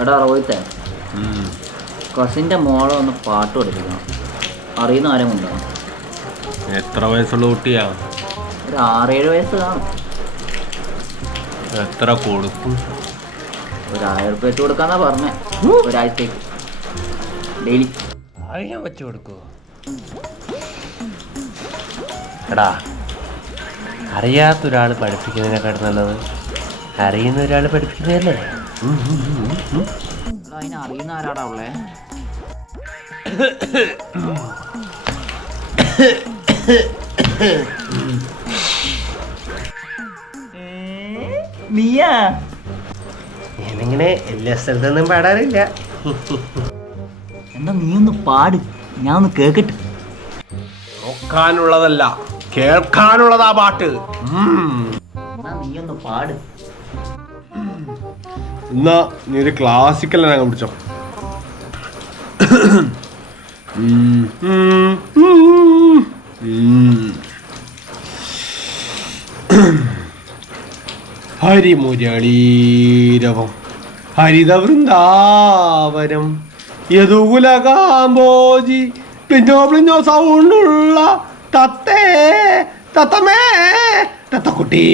എടാ റോഹിത്തെ, കസിൻ്റെ മോളെ ഒന്ന് പാട്ട് പഠിപ്പിക്കണം. അറിയുന്ന ആരും ഉണ്ടാവും. എത്ര വയസ്സുള്ള കുട്ടിയാ? ഒരു 6-7 വയസ്സ് കാണും. എത്ര കൊടുക്കും? ഒരു 1000 രൂപ വെച്ച് കൊടുക്കാന്നാ പറഞ്ഞേ, ഒരാഴ്ചത്തേക്ക് ഡെയിലി. അത് ഞാൻ വെച്ച് കൊടുക്കുമോ? എടാ, അറിയാത്തൊരാൾ പഠിപ്പിക്കുന്നതിനെക്കാട്ടും നല്ലത് അറിയുന്ന ഒരാൾ പഠിപ്പിക്കുന്നതല്ലേ? അതിനെ അറിയുന്ന ആരാടാ ഉള്ളേ? നീയാ? ഞാനിങ്ങനെ എല്ലാ സ്ഥലത്തൊന്നും പാടാറില്ല. എന്നാ നീ ഒന്ന് പാട്, ഞാൻ ഒന്ന് കേക്കട്ടെ. നോക്കാനുള്ളതല്ല, കേൾക്കാനുള്ളതാ പാട്ട്. എന്നാ നീ ഒന്ന് പാട്. എന്നാ നീ ഒരു ക്ലാസിക്കൽ രംഗം പിടിച്ചോ. ഹരിമുരളീരവം ഹരിതവൃന്ദാവനം യദുകുലകാമ്പോജി പ്ലിഞ്ഞോ പ്ലിഞ്ഞോ സൗണ്ടുള്ള തത്തേ തത്തമേ തത്തക്കുട്ടി.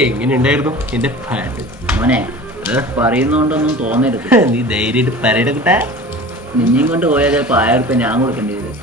എങ്ങനെയുണ്ടായിരുന്നു എന്റെ പാട്ട്? മോനെ, പറയുന്നോണ്ടൊന്നും തോന്നരുത്. നീ ധൈര്യമായിട്ട് പറയണ കുട്ടാ. നിന്നെയും കൊണ്ട് പോയാൽ ചിലപ്പോൾ 1000 രൂപ ഞാൻ കൊടുക്കേണ്ടി വരും.